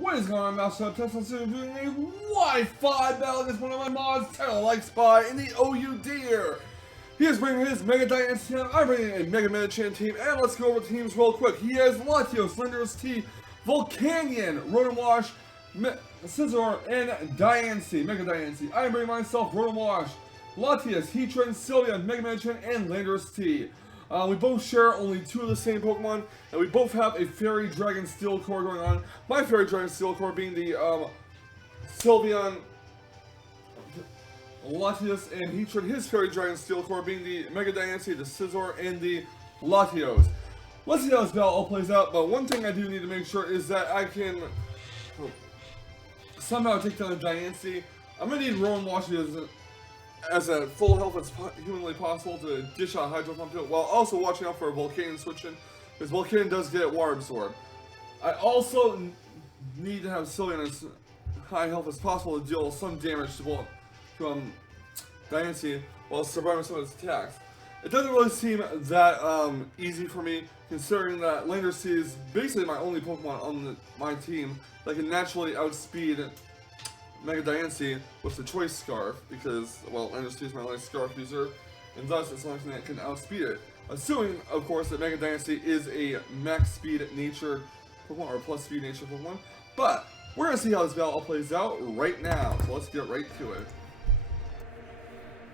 What is going on, Mousetrap? Teslamouse doing a Wi-Fi battle against one of my mods, Tylorlikespie, in the OU Deer. He is bringing his Mega Diance team, I'm bringing a Mega Medicham team, and let's go over the teams real quick. He has Latios, Slenderous T, Volcanion, Rotom Wash, Scizor, and Diance, Mega Diance. I am bringing myself Rotom Wash, Latios, Heatran, Sylvia, Mega Medicham, and Slenderous T. We both share only 2 of the same Pokemon, and we both have a Fairy Dragon Steel Core going on. My Fairy Dragon Steel Core being the Sylveon, Latios, and Heatran. His Fairy Dragon Steel Core being the Mega Diance, the Scizor, and the Latios. Let's see how this battle all plays out, but one thing I do need to make sure is that I can somehow take down the Diance. I'm going to need Rotom Wash as a full health as humanly possible to dish out Hydro Pump to it, while also watching out for a Volcanion switching, because Volcanion does get Water Absorb. I also need to have Sylveon as high health as possible to deal some damage to Diance while surviving some of its attacks. It doesn't really seem that easy for me, considering that Slenderous T is basically my only Pokemon on my team that can naturally outspeed Mega Diance with the Choice Scarf, because, well, Slenderous T is my only Scarf user, and thus it's the only thing that can outspeed it. Assuming, of course, that Mega Diance is a max speed nature Pokemon, or plus speed nature Pokemon. But we're going to see how this battle all plays out right now, so let's get right to it.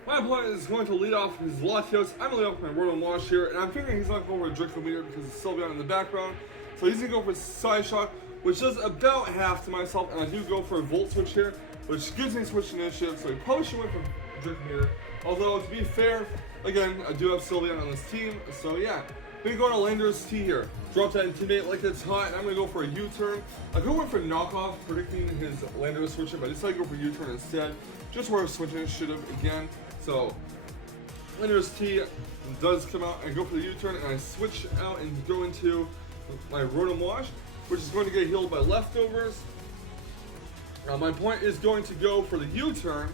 My opponent is going to lead off his Latios. I'm going to lead off my Rotom Wash here, and I'm figuring he's not going to go for a Drixo because of Sylveon in the background. So he's going to go for Side Shock, which does about half to myself, and I do go for a Volt Switch here, which gives me Switch Initiative, so he probably should win for Drixo. Although, to be fair, again, I do have Sylveon on this team, so yeah. I'm going to go to Slenderous T here. Drop that Intimidate like it's hot, and I'm going to go for a U-turn. I go in for Knockoff, predicting his Slenderous switcher, but I decided to go for U-turn instead, just for a Switch Initiative again. So, Slenderous T does come out, I go for the U-turn, and I switch out and go into my Rotom Wash, which is going to get healed by leftovers. My point is going to go for the U-turn,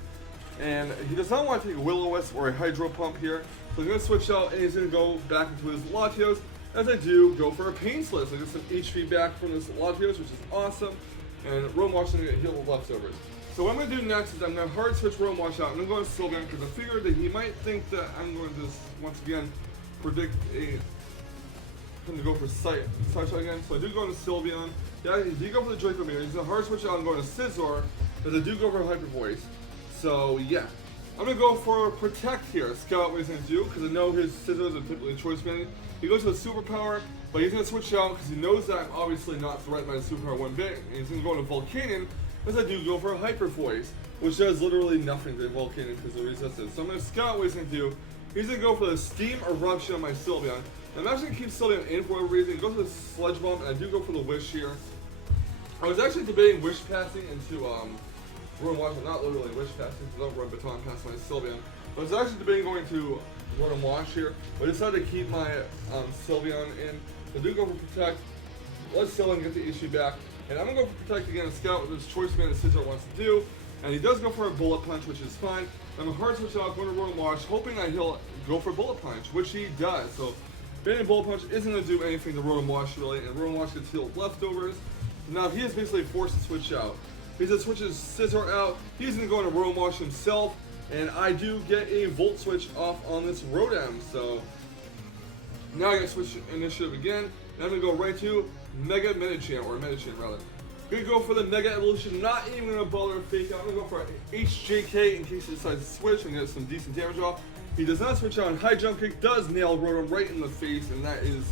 and he does not want to take a Will-O-Wisp or a Hydro Pump here, so I'm going to switch out, and he's going to go back into his Latios. As I do, go for a Pain Slice. I get some HP back from this Latios, which is awesome, and Rotom Wash is going to get healed with leftovers. So what I'm going to do next is I'm going to hard switch Rotom Wash out, and I'm going to Sylveon, because I figured that he might think that I'm going to, once again, predict him to go for Side Shot again. So I do go to Sylveon. Yeah, he did go for the Draco Meter. He's going to hard switch out and go to Scizor, but I do go for Hyper Voice. So yeah. I'm going to go for Protect here, scout what he's going to do, because I know his Scizors are typically choice banded. He goes to a Superpower, but he's going to switch out because he knows that I'm obviously not threatened by the Superpower one bit, and he's going to go into Volcanion, as I do go for a Hyper Voice, which does literally nothing to Volcanion because it resisted. So I'm going to scout what he's going to do. He's going to go for the Steam Eruption on my Sylveon. I'm actually going to keep Sylveon in for whatever reason. He goes for the Sludge Bomb, and I do go for the Wish here. I was actually debating Wish Passing into Rotom Wash, not literally Wish Passing, because I don't run Baton past my Sylveon. I was actually debating going to Rotom Wash here, but I decided to keep my Sylveon in. I do go for Protect, let Sylveon get the issue back, and I'm going to go for Protect again and scout what this choice man that Scizor wants to do, and he does go for a Bullet Punch, which is fine. I'm going to hard switch out, go to Rotom Wash, hoping that he'll go for Bullet Punch, which he does. So banning Bullet Punch isn't going to do anything to Rotom Wash really, and Rotom Wash gets healed with leftovers. Now he is basically forced to switch out. He just switches Scizor out, he's going to go into Rotom Wash himself, and I do get a Volt Switch off on this Rotom, so now I got Switch Initiative again, and I'm going to go right to Mega Medicham, or Medicham rather. I'm going to go for the Mega Evolution, not even going to bother to fake out. I'm going to go for HJK in case he decides to switch and get some decent damage off. He does not switch out, and High Jump Kick does nail Rotom right in the face, and that is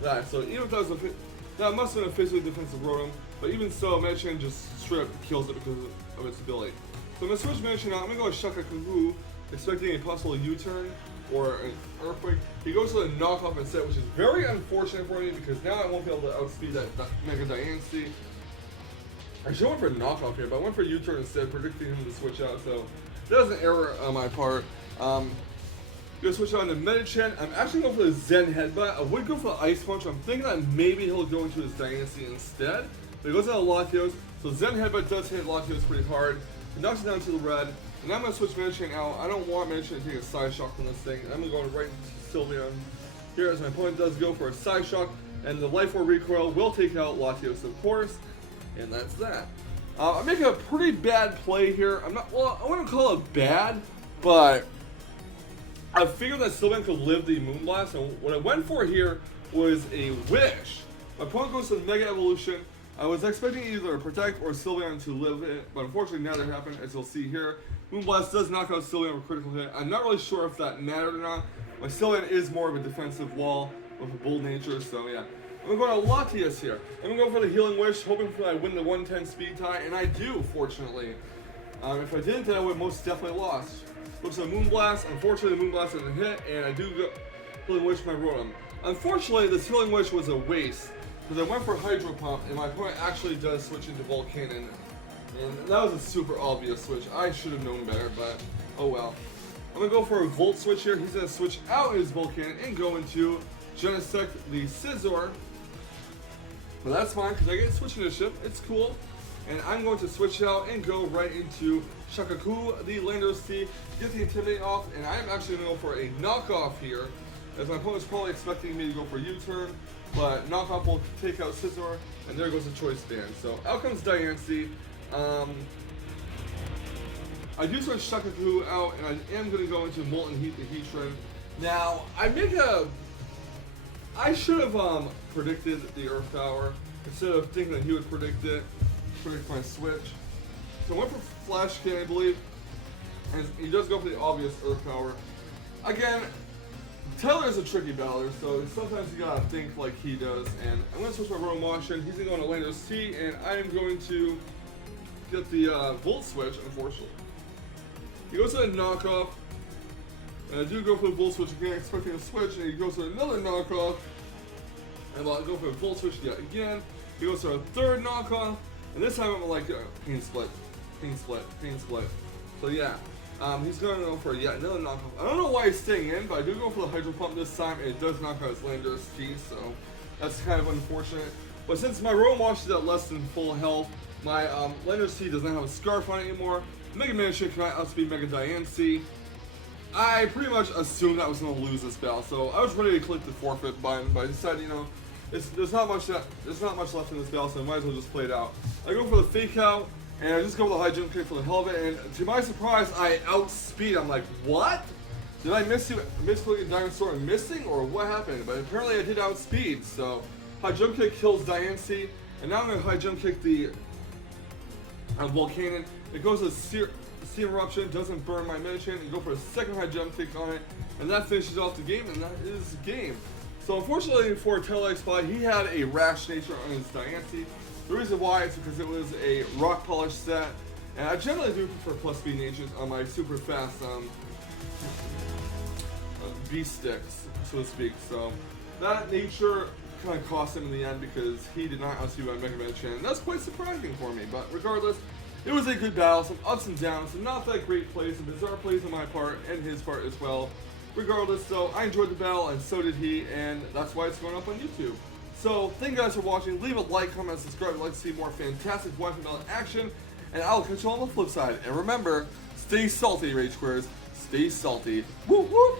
that. So even if that was that must have been a physically defensive Rotom, but even so, Medicham just straight up kills it because of its ability. So I'm going to switch Medicham out. I'm going to go with Shaka Kuhu, expecting a possible U-turn or an Earthquake. He goes to the Knockoff instead, which is very unfortunate for me because now I won't be able to outspeed that Mega Diance. I should have went for a Knockoff here, but I went for a U-turn instead, predicting him to switch out, so that was an error on my part. Gonna switch on to Medicham. I'm actually going for the Zen Headbutt. I would go for the Ice Punch. I'm thinking that maybe he'll go into his Diance instead. But he goes out of Latios. So Zen Headbutt does hit Latios pretty hard. It knocks it down to the red. And now I'm going to switch Medicham out. I don't want Medicham to take a Side Shock from this thing. I'm going to go right into Sylveon here as my opponent does go for a Side Shock. And the Life Orb Recoil will take out Latios, of course. And that's that. I'm making a pretty bad play here. Well, I wouldn't call it bad, but I figured that Sylvan could live the Moonblast, and what I went for here was a Wish. My opponent goes to the Mega Evolution. I was expecting either Protect or Sylvan to live it, but unfortunately neither happened, as you'll see here. Moonblast does knock out Sylvan with a critical hit. I'm not really sure if that mattered or not. My Sylvan is more of a defensive wall with a bold nature, so yeah. I'm going to Latias here. I'm going to go for the Healing Wish, hoping for I win the 110 speed tie, and I do, fortunately. If I didn't, then I would have most definitely lost. Looks like Moonblast. Unfortunately, the Moonblast didn't hit, and I do go Healing Wish my Rotom. Unfortunately, this Healing Wish was a waste, because I went for Hydro Pump, and my opponent actually does switch into Volcanon. And that was a super obvious switch. I should have known better, but oh well. I'm going to go for a Volt switch here. He's going to switch out his Volcanon and go into Genesect the Scizor. But that's fine, because I get switch initiative. It's cool. And I'm going to switch out and go right into Shakaku, the Landorus, get the Intimidate off. And I'm actually going to go for a knockoff here, as my opponent's probably expecting me to go for a U-turn. But knockoff will take out Scizor, and there goes the Choice Band. So out comes Diance. I do switch Shakaku out, and I am going to go into Molten Heat the Heatran. Now, I should have predicted the Earth Power instead of thinking that he would predict my switch. So I went for Flash Cannon, I believe, and he does go for the obvious Earth Power. Again, Taylor is a tricky battler, so sometimes you gotta think like he does. And I'm gonna switch my Rotom Motion. He's gonna go into Landorus T, and I am going to get the Volt switch, unfortunately. He goes to a knockoff, and I do go for the Volt switch again, expecting a switch, and he goes to another knockoff, and I'll go for a Volt switch yet again. He goes to a third knockoff, and this time I'm like, Pain Split. So yeah, he's going to go for yet another knockoff. I don't know why he's staying in, but I do go for the Hydro Pump this time, and it does knock out his Landorus T, so that's kind of unfortunate. But since my Rotom Wash is at less than full health, my Landorus T does not have a Scarf on it anymore. Mega Medicham cannot outspeed Mega Diance. I pretty much assumed I was going to lose this battle, so I was ready to click the forfeit button, but I decided, you know, there's not much left in this battle, so I might as well just play it out. I go for the Fake Out, and I just go with the High Jump Kick for the hell of it, and to my surprise, I outspeed. I'm like, what? Did I miss clicking Dinosaur and missing, or what happened? But apparently I did outspeed, so High Jump Kick kills Diance, and now I'm going to High Jump Kick the Volcanon. It goes to Steam Eruption, doesn't burn my Medicham, and go for a second High Jump Kick on it, and that finishes off the game, and that is the game. So unfortunately for Tylorlikespie, he had a rash nature on his Diance. The reason why is because it was a rock polish set, and I generally do prefer plus speed natures on my super fast beast sticks, so to speak. So that nature kind of cost him in the end because he did not outspeed my Mega Medicham. That's quite surprising for me, but regardless, it was a good battle, some ups and downs, some not that great plays, some bizarre plays on my part and his part as well. Regardless, so I enjoyed the battle, and so did he, and that's why it's going up on YouTube. So, thank you guys for watching. Leave a like, comment, subscribe if you'd like to see more fantastic Wi-Fi battle action, and I'll catch you on the flip side. And remember, stay salty, Rage Squares. Stay salty. Woo woo!